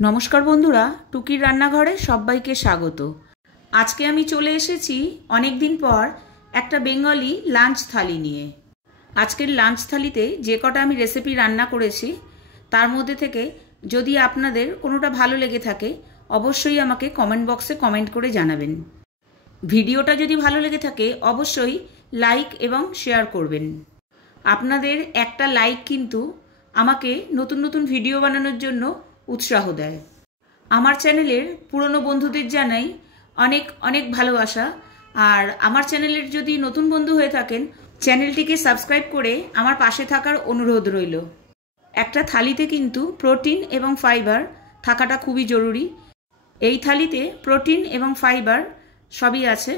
নমস্কার বন্ধুরা, টুকির রান্নাঘরে সবাইকে স্বাগত। আজকে আমি চলে এসেছি অনেক দিন পর একটা বেঙ্গলি লাঞ্চ থালি নিয়ে। আজকের লাঞ্চ থালিতে যে কটা আমি রেসিপি রান্না করেছি তার মধ্যে থেকে যদি আপনাদের কোনোটা ভালো লেগে থাকে অবশ্যই আমাকে কমেন্ট বক্সে কমেন্ট করে জানাবেন। ভিডিওটা যদি ভালো লেগে থাকে অবশ্যই লাইক এবং শেয়ার করবেন। আপনাদের একটা লাইক কিন্তু আমাকে নতুন নতুন ভিডিও বানানোর জন্য উৎসাহ দেয়। আমার চ্যানেলের পুরনো বন্ধুদের জানাই অনেক অনেক ভালোবাসা। আর আমার চ্যানেলের যদি নতুন বন্ধু হয়ে থাকেন চ্যানেলটিকে সাবস্ক্রাইব করে আমার পাশে থাকার অনুরোধ রইল। একটা থালিতে কিন্তু প্রোটিন এবং ফাইবার থাকাটা খুবই জরুরি। এই থালিতে প্রোটিন এবং ফাইবার সবই আছে।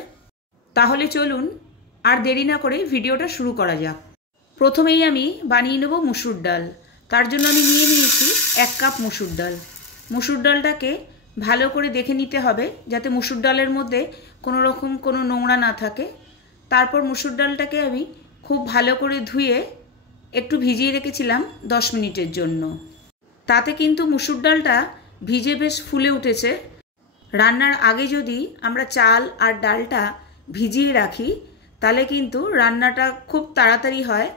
তাহলে চলুন আর দেরি না করে ভিডিওটা শুরু করা যাক। প্রথমেই আমি বানিয়ে নেব মুসুর ডাল। তার জন্য আমি নিয়ে নিয়েছি 1 কাপ মুসুর ডাল। মুসুর ডালটাকে ভালো করে দেখে নিতে হবে যাতে মুসুর ডালের মধ্যে কোনো রকম কোনো নোংরা না থাকে। তারপর মুসুর ডালটাকে আমি খুব ভালো করে ধুয়ে একটু ভিজিয়ে রেখেছিলাম 10 মিনিটের জন্য। তাতে কিন্তু মুসুর ডালটা ভিজে বেশ ফুলে উঠেছে। রান্নার আগে যদি আমরা চাল আর ডালটা ভিজিয়ে রাখি তাহলে কিন্তু রান্নাটা খুব তাড়াতাড়ি হয়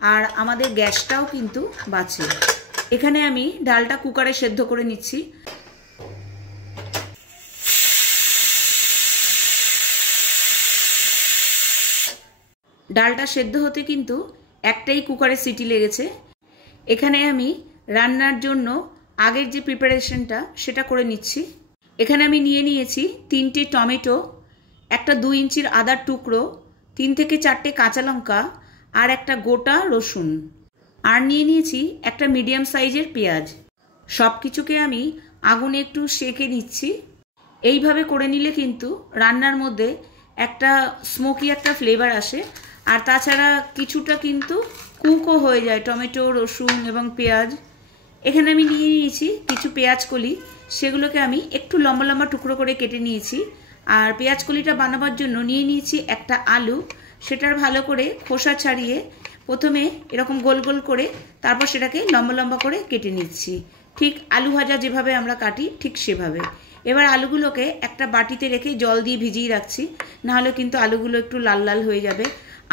আর আমাদের গ্যাসটাও কিন্তু বাঁচে। এখানে আমি ডালটা কুকারে সেদ্ধ করে নিচ্ছি। ডালটা সেদ্ধ হতে কিন্তু একটাই কুকারে সিটি লেগেছে। এখানে আমি রান্নার জন্য আগের যে প্রিপারেশনটা সেটা করে নিচ্ছি। এখানে আমি নিয়ে নিয়েছি 3টে টমেটো, একটা 2 ইঞ্চির আদার টুকরো, 3 থেকে 4টে কাঁচা লঙ্কা আর একটা গোটা রসুন, আর নিয়ে নিয়েছি একটা মিডিয়াম সাইজের পেঁয়াজ। সব কিছুকে আমি আগুনে একটু সেঁকে নিচ্ছি। এইভাবে করে নিলে কিন্তু রান্নার মধ্যে একটা স্মোকি একটা ফ্লেভার আসে। আর তাছাড়া কিছুটা কিন্তু কুকও হয়ে যায় টমেটো, রসুন এবং পেঁয়াজ। এখানে আমি নিয়ে নিয়েছি কিছু পেঁয়াজ কলি, সেগুলোকে আমি একটু লম্বা লম্বা টুকরো করে কেটে নিয়েছি। আর পেঁয়াজ কলিটা বানাবার জন্য নিয়ে নিয়েছি একটা আলু, সেটার ভালো করে খোসা ছাড়িয়ে প্রথমে এরকম গোল গোল করে তারপর সেটাকে লম্বা লম্বা করে কেটে নিচ্ছি, ঠিক আলু ভাজা যেভাবে আমরা কাটি ঠিক সেভাবে। এবার আলুগুলোকে একটা বাটিতে রেখে জল দিয়ে ভিজিয়ে রাখছি, নাহলে কিন্তু আলুগুলো একটু লাল লাল হয়ে যাবে।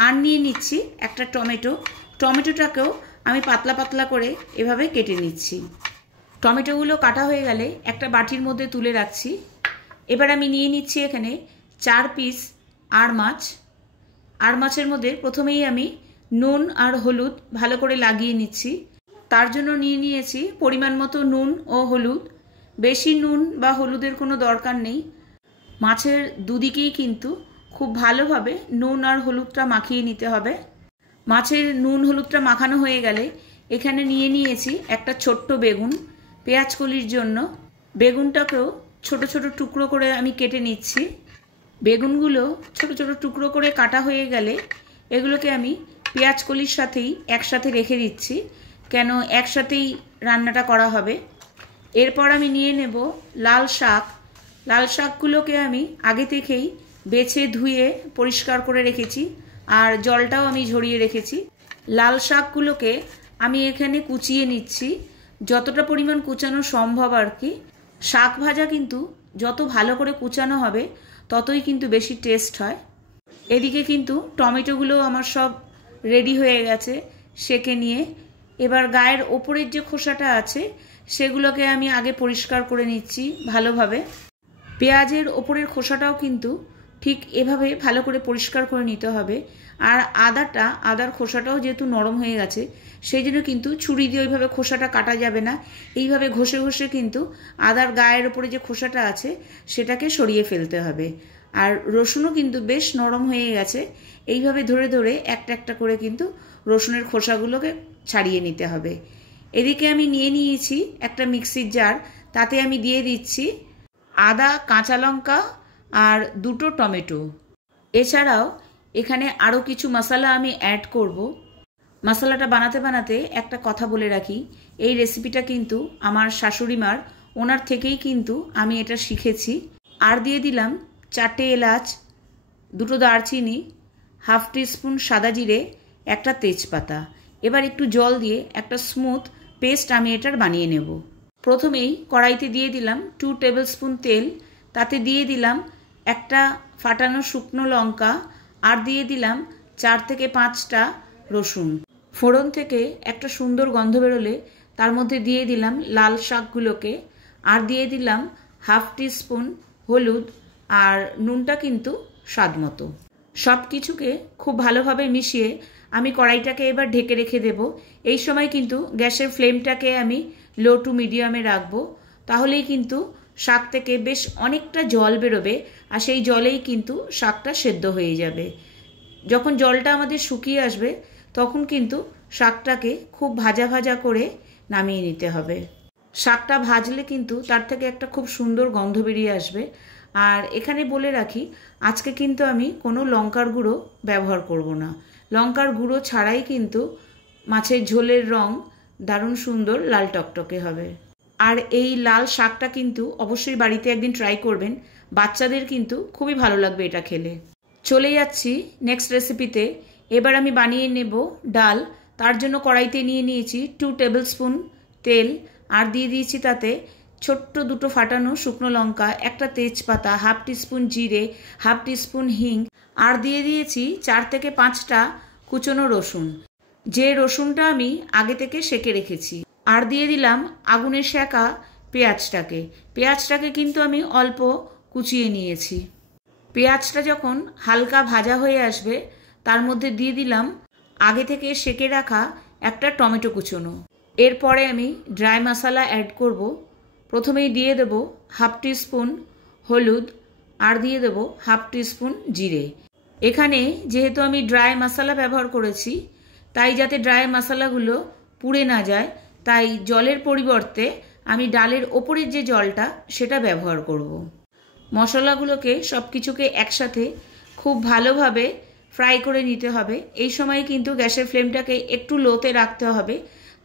আর নিয়ে নিচ্ছি একটা টমেটো। টমেটোটাকেও আমি পাতলা পাতলা করে এভাবে কেটে নিচ্ছি। টমেটোগুলো কাটা হয়ে গেলে একটা বাটির মধ্যে তুলে রাখছি। এবার আমি নিয়ে নিচ্ছি এখানে 4 পিস আর মাছ। আর মাছের মধ্যে প্রথমেই আমি নুন আর হলুদ ভালো করে লাগিয়ে নিচ্ছি। তার জন্য নিয়ে নিয়েছি পরিমাণ মতো নুন ও হলুদ। বেশি নুন বা হলুদের কোনো দরকার নেই। মাছের দুদিকেই কিন্তু খুব ভালোভাবে নুন আর হলুদটা মাখিয়ে নিতে হবে। মাছের নুন হলুদটা মাখানো হয়ে গেলে এখানে নিয়ে নিয়েছি একটা ছোট্ট বেগুন পেঁয়াজ কলির জন্য। বেগুনটাকেও ছোট ছোট টুকরো করে আমি কেটে নিচ্ছি। বেগুনগুলো ছোট ছোট টুকরো করে কাটা হয়ে গেলে এগুলোকে আমি পেঁয়াজ কলির সাথেই একসাথে রেখে দিচ্ছি, কেন একসাথেই রান্নাটা করা হবে। এরপর আমি নিয়ে নেব লাল শাক। লাল শাকগুলোকে আমি আগে থেকেই বেছে ধুয়ে পরিষ্কার করে রেখেছি আর জলটাও আমি ঝরিয়ে রেখেছি। লাল শাকগুলোকে আমি এখানে কুচিয়ে নিচ্ছি, যতটা পরিমাণ কুচানো সম্ভব আর কি। শাক ভাজা কিন্তু যত ভালো করে কুচানো হবে ততই কিন্তু বেশি টেস্ট হয়। এদিকে কিন্তু টমেটোগুলো আমার সব রেডি হয়ে গেছে সেকে নিয়ে। এবার গায়ের ওপরের যে খোসাটা আছে সেগুলোকে আমি আগে পরিষ্কার করে নিচ্ছি ভালোভাবে। পেঁয়াজের ওপরের খোসাটাও কিন্তু ঠিক এভাবে ভালো করে পরিষ্কার করে নিতে হবে। আর আদার খোসাটাও যেহেতু নরম হয়ে গেছে সেই জন্য কিন্তু ছুরি দিয়ে ওইভাবে খোসাটা কাটা যাবে না। এইভাবে ঘষে ঘষে কিন্তু আদার গায়ের ওপরে যে খোসাটা আছে সেটাকে সরিয়ে ফেলতে হবে। আর রসুনও কিন্তু বেশ নরম হয়ে গেছে। এইভাবে ধরে ধরে একটা একটা করে কিন্তু রসুনের খোসাগুলোকে ছাড়িয়ে নিতে হবে। এদিকে আমি নিয়ে নিয়েছি একটা মিক্সির জার, তাতে আমি দিয়ে দিচ্ছি আদা, কাঁচা লঙ্কা আর 2টো টমেটো। এছাড়াও এখানে আরও কিছু মশলা আমি অ্যাড করব। মশলাটা বানাতে বানাতে একটা কথা বলে রাখি, এই রেসিপিটা কিন্তু আমার শাশুড়ি মার, ওনার থেকেই কিন্তু আমি এটা শিখেছি। আর দিয়ে দিলাম 4টে এলাচ, 2টো দারচিনি, হাফ টিস্পুন সাদা জিরে, একটা তেজপাতা। এবার একটু জল দিয়ে একটা স্মুথ পেস্ট আমি এটার বানিয়ে নেব। প্রথমেই কড়াইতে দিয়ে দিলাম 2 টেবিল স্পুন তেল, তাতে দিয়ে দিলাম একটা ফাটানো শুকনো লঙ্কা আর দিয়ে দিলাম 4 থেকে 5টা রসুন। ফোড়ন থেকে একটা সুন্দর গন্ধ বেরোলে তার মধ্যে দিয়ে দিলাম লাল শাকগুলোকে আর দিয়ে দিলাম হাফ টিস্পুন হলুদ আর নুনটা কিন্তু স্বাদ মতো। সব কিছুকে খুব ভালোভাবে মিশিয়ে আমি কড়াইটাকে এবার ঢেকে রেখে দেব। এই সময় কিন্তু গ্যাসের ফ্লেমটাকে আমি লো টু মিডিয়ামে রাখবো, তাহলেই কিন্তু শাক থেকে বেশ অনেকটা জল বেরোবে আর সেই জলেই কিন্তু শাকটা সেদ্ধ হয়ে যাবে। যখন জলটা আমাদের শুকিয়ে আসবে তখন কিন্তু শাকটাকে খুব ভাজা ভাজা করে নামিয়ে নিতে হবে। শাকটা ভাজলে কিন্তু তার থেকে একটা খুব সুন্দর গন্ধ বেরিয়ে আসবে। আর এখানে বলে রাখি, আজকে কিন্তু আমি কোনো লঙ্কার গুঁড়ো ব্যবহার করব না। লঙ্কার গুঁড়ো ছাড়াই কিন্তু মাছের ঝোলের রং দারুণ সুন্দর লাল টকটকে হবে। আর এই লাল শাকটা কিন্তু অবশ্যই বাড়িতে একদিন ট্রাই করবেন, বাচ্চাদের কিন্তু খুবই ভালো লাগবে এটা খেলে। চলে যাচ্ছি নেক্সট রেসিপিতে। এবার আমি বানিয়ে নেব ডাল। তার জন্য কড়াইতে নিয়ে নিয়েছি 2 টেবিল স্পুন তেল আর দিয়ে দিয়েছি তাতে ছোট্ট দুটো ফাটানো শুকনো লঙ্কা, একটা তেজপাতা, হাফ টিস্পুন জিরে, হাফ টিস্পুন হিং আর দিয়ে দিয়েছি 4 থেকে 5টা কুচনো রসুন, যে রসুনটা আমি আগে থেকে সেকে রেখেছি। আর দিয়ে দিলাম আগুনের সেকা পেঁয়াজটাকে কিন্তু আমি অল্প কুচিয়ে নিয়েছি। পেঁয়াজটা যখন হালকা ভাজা হয়ে আসবে তার মধ্যে দিয়ে দিলাম আগে থেকে সেকে রাখা একটা টমেটো কুচোনো। এরপরে আমি ড্রাই মশলা অ্যাড করব। প্রথমেই দিয়ে দেব হাফ টিস্পুন হলুদ আর দিয়ে দেব হাফ টিস্পুন জিরে। এখানে যেহেতু আমি ড্রাই মশলা ব্যবহার করেছি, তাই যাতে ড্রাই মশলাগুলো পুড়ে না যায়, তাই জলের পরিবর্তে আমি ডালের ওপরের যে জলটা সেটা ব্যবহার করব। মশলাগুলোকে সব কিছুকে একসাথে খুব ভালোভাবে ফ্রাই করে নিতে হবে। এই সময় কিন্তু গ্যাসের ফ্লেমটাকে একটু লোতে রাখতে হবে,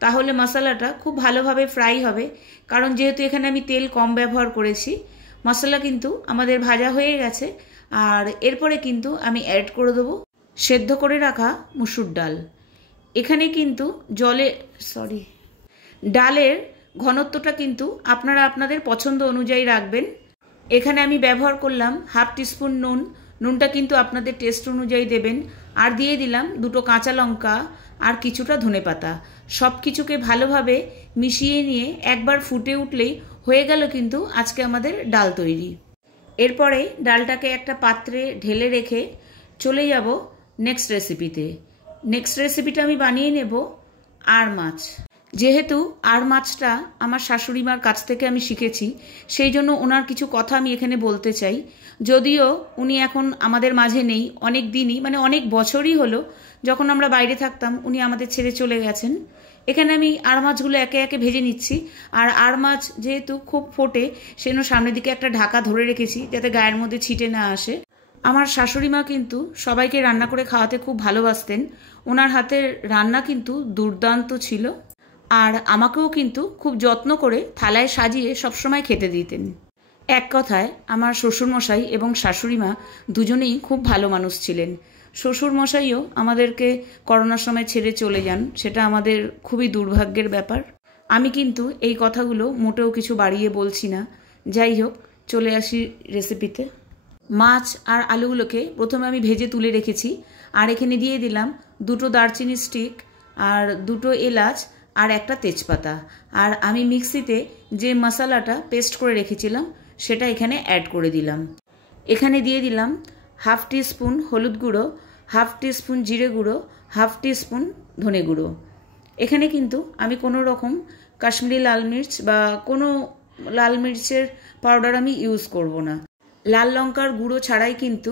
তাহলে মশলাটা খুব ভালোভাবে ফ্রাই হবে। কারণ যেহেতু এখানে আমি তেল কম ব্যবহার করেছি, মশলা কিন্তু আমাদের ভাজা হয়ে গেছে। আর এরপরে কিন্তু আমি অ্যাড করে দেবো সেদ্ধ করে রাখা মুসুর ডাল। এখানে কিন্তু ডালের ঘনত্বটা কিন্তু আপনারা আপনাদের পছন্দ অনুযায়ী রাখবেন। এখানে আমি ব্যবহার করলাম হাফ টিস্পুন নুনটা কিন্তু আপনাদের টেস্ট অনুযায়ী দেবেন। আর দিয়ে দিলাম 2টো কাঁচা লঙ্কা আর কিছুটা ধনেপাতা। সব কিছুকে ভালোভাবে মিশিয়ে নিয়ে একবার ফুটে উঠলেই হয়ে গেল কিন্তু আজকে আমাদের ডাল তৈরি। এরপরে ডালটাকে একটা পাত্রে ঢেলে রেখে চলে যাব নেক্সট রেসিপিতে। নেক্সট রেসিপিটা আমি বানিয়ে নেব আড় মাছ। যেহেতু আড় মাছটা আমার শাশুড়ি মার কাছ থেকে আমি শিখেছি, সেই জন্য ওনার কিছু কথা আমি এখানে বলতে চাই। যদিও উনি এখন আমাদের মাঝে নেই, অনেক দিনই অনেক বছরই হলো যখন আমরা বাইরে থাকতাম উনি আমাদের ছেড়ে চলে গেছেন। এখানে আমি আড় মাছগুলো একে একে ভেজে নিচ্ছি। আর আড় মাছ যেহেতু খুব ফোটে, সেজন্য সামনের দিকে একটা ঢাকা ধরে রেখেছি যাতে গায়ের মধ্যে ছিটে না আসে। আমার শাশুড়ি মা কিন্তু সবাইকে রান্না করে খাওয়াতে খুব ভালোবাসতেন। ওনার হাতের রান্না কিন্তু দুর্দান্ত ছিল। আর আমাকেও কিন্তু খুব যত্ন করে থালায় সাজিয়ে সবসময় খেতে দিতেন। এক কথায় আমার শ্বশুরমশাই এবং শাশুড়ি মা দুজনেই খুব ভালো মানুষ ছিলেন। শ্বশুরমশাইও আমাদেরকে করোনার সময় ছেড়ে চলে যান, সেটা আমাদের খুবই দুর্ভাগ্যের ব্যাপার। আমি কিন্তু এই কথাগুলো মোটেও কিছু বাড়িয়ে বলছি না। যাই হোক, চলে আসি রেসিপিতে। মাছ আর আলুগুলোকে প্রথমে আমি ভেজে তুলে রেখেছি। আর এখানে দিয়ে দিলাম 2টো দারচিনি স্টিক আর 2টো এলাচ আর একটা তেজপাতা। আর আমি মিক্সিতে যে মশলাটা পেস্ট করে রেখেছিলাম সেটা এখানে অ্যাড করে দিলাম। এখানে দিয়ে দিলাম হাফ টিস্পুন হলুদ গুঁড়ো, হাফ টিস্পুন জিরে গুঁড়ো, হাফ টিস্পুন ধনে গুঁড়ো। এখানে কিন্তু আমি কোনো রকম কাশ্মীরি লাল মির্চ বা কোনো লাল মির্চের পাউডার আমি ইউজ করব না। লাল লঙ্কার গুঁড়ো ছাড়াই কিন্তু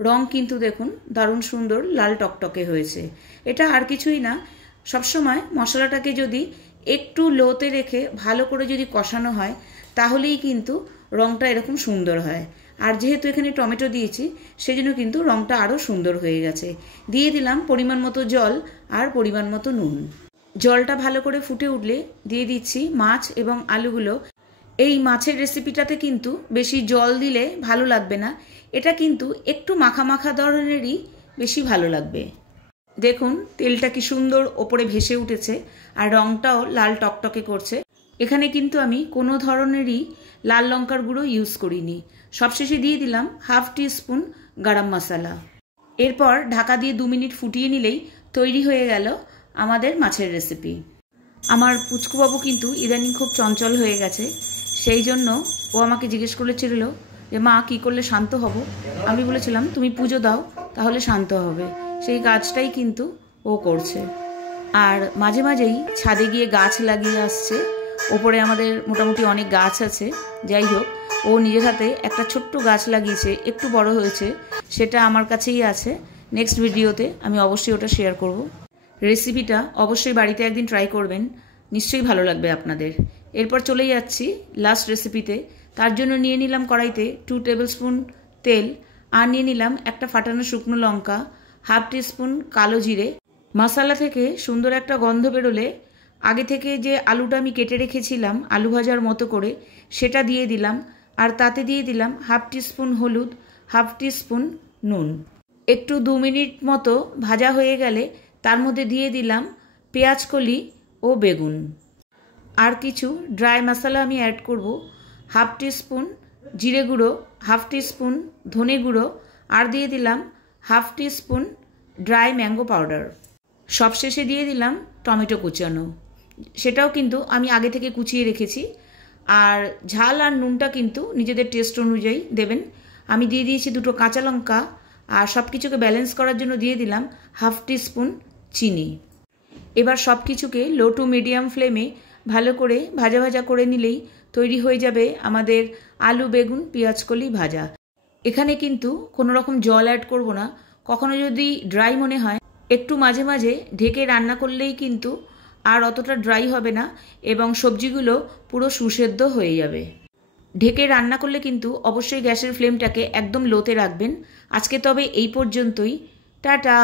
রং কিন্তু দেখুন দারুণ সুন্দর লাল টকটকে হয়েছে। এটা আর কিছুই না, সবসময় মশলাটাকে যদি একটু লোতে রেখে ভালো করে যদি কষানো হয় তাহলেই কিন্তু রংটা এরকম সুন্দর হয়। আর যেহেতু এখানে টমেটো দিয়েছি সেজন্য কিন্তু রংটা আরও সুন্দর হয়ে গেছে। দিয়ে দিলাম পরিমাণ মতো জল আর পরিমাণ মতো নুন। জলটা ভালো করে ফুটে উঠলে দিয়ে দিচ্ছি মাছ এবং আলুগুলো। এই মাছের রেসিপিটাতে কিন্তু বেশি জল দিলে ভালো লাগবে না, এটা কিন্তু একটু মাখা মাখা ধরনেরই বেশি ভালো লাগবে। দেখুন তেলটা কি সুন্দর ওপরে ভেসে উঠেছে আর রংটাও লাল টকটকে করছে। এখানে কিন্তু আমি কোনো ধরনেরই লাল লঙ্কার গুঁড়ো ইউজ করিনি। সবশেষে দিয়ে দিলাম হাফ টিস্পুন গরম মশলা। এরপর ঢাকা দিয়ে 2 মিনিট ফুটিয়ে নিলেই তৈরি হয়ে গেল আমাদের মাছের রেসিপি। আমার পুচকুবাবু কিন্তু ইদানিং খুব চঞ্চল হয়ে গেছে, সেই জন্য ও আমাকে জিজ্ঞেস করেছিল যে মা কী করলে শান্ত হব। আমি বলেছিলাম তুমি পুজো দাও, তাহলে শান্ত হবে। সেই কাজটাই কিন্তু ও করছে। আর মাঝে মাঝেই ছাদে গিয়ে গাছ লাগিয়ে আসছে। ওপরে আমাদের মোটামুটি অনেক গাছ আছে। যাই হোক, ও নিজের হাতে একটা ছোট্ট গাছ লাগিয়েছে, একটু বড় হয়েছে, সেটা আমার কাছেই আছে। নেক্সট ভিডিওতে আমি অবশ্যই ওটা শেয়ার করব। রেসিপিটা অবশ্যই বাড়িতে একদিন ট্রাই করবেন, নিশ্চয়ই ভালো লাগবে আপনাদের। এরপর চলে যাচ্ছি লাস্ট রেসিপিতে। তার জন্য নিয়ে নিলাম কড়াইতে 2 টেবিল স্পুন তেল, আর নিয়ে নিলাম একটা ফাটানো শুকনো লঙ্কা, হাফ টিস্পুন কালো জিরে। মশলা থেকে সুন্দর একটা গন্ধ বেরোলে আগে থেকে যে আলুটা আমি কেটে রেখেছিলাম আলু ভাজার মতো করে, সেটা দিয়ে দিলাম। আর তাতে দিয়ে দিলাম হাফ টিস্পুন হলুদ, হাফ টিস্পুন নুন। একটু 2 মিনিট মতো ভাজা হয়ে গেলে তার মধ্যে দিয়ে দিলাম পেঁয়াজ কলি ও বেগুন। আর কিছু ড্রাই মশলা আমি অ্যাড করব, হাফ টিস্পুন জিরে গুঁড়ো, হাফ টিস্পুন ধনে গুঁড়ো, আর দিয়ে দিলাম half teaspoon dry mango powder. সবশেষে দিয়ে দিলাম টমেটো কুচানো, সেটাও কিন্তু আমি আগে থেকে কুচিয়ে রেখেছি। আর ঝাল আর নুনটা কিন্তু নিজেদের টেস্ট অনুযায়ী দেবেন। আমি দিয়ে দিয়েছি 2টো কাঁচা লঙ্কা, আর সব কিছুকে ব্যালেন্স করার জন্য দিয়ে দিলাম হাফ টিস্পুন চিনি। এবার সব কিছুকে লো টু মিডিয়াম ফ্লেমে ভালো করে ভাজা ভাজা করে নিলেই তৈরি হয়ে যাবে আমাদের আলু বেগুন পেঁয়াজকলি ভাজা। এখানে কিন্তু কোনো রকম জল অ্যাড করব না। কখনো যদি ড্রাই মনে হয় একটু মাঝে মাঝে ঢেকে রান্না করলেই কিন্তু আর অতটা ড্রাই হবে না এবং সবজিগুলো পুরো সুসেদ্ধ হয়ে যাবে। ঢেকে রান্না করলে কিন্তু অবশ্যই গ্যাসের ফ্লেমটাকে একদম লোতে রাখবেন। আজকে তবে এই পর্যন্তই। টাটা।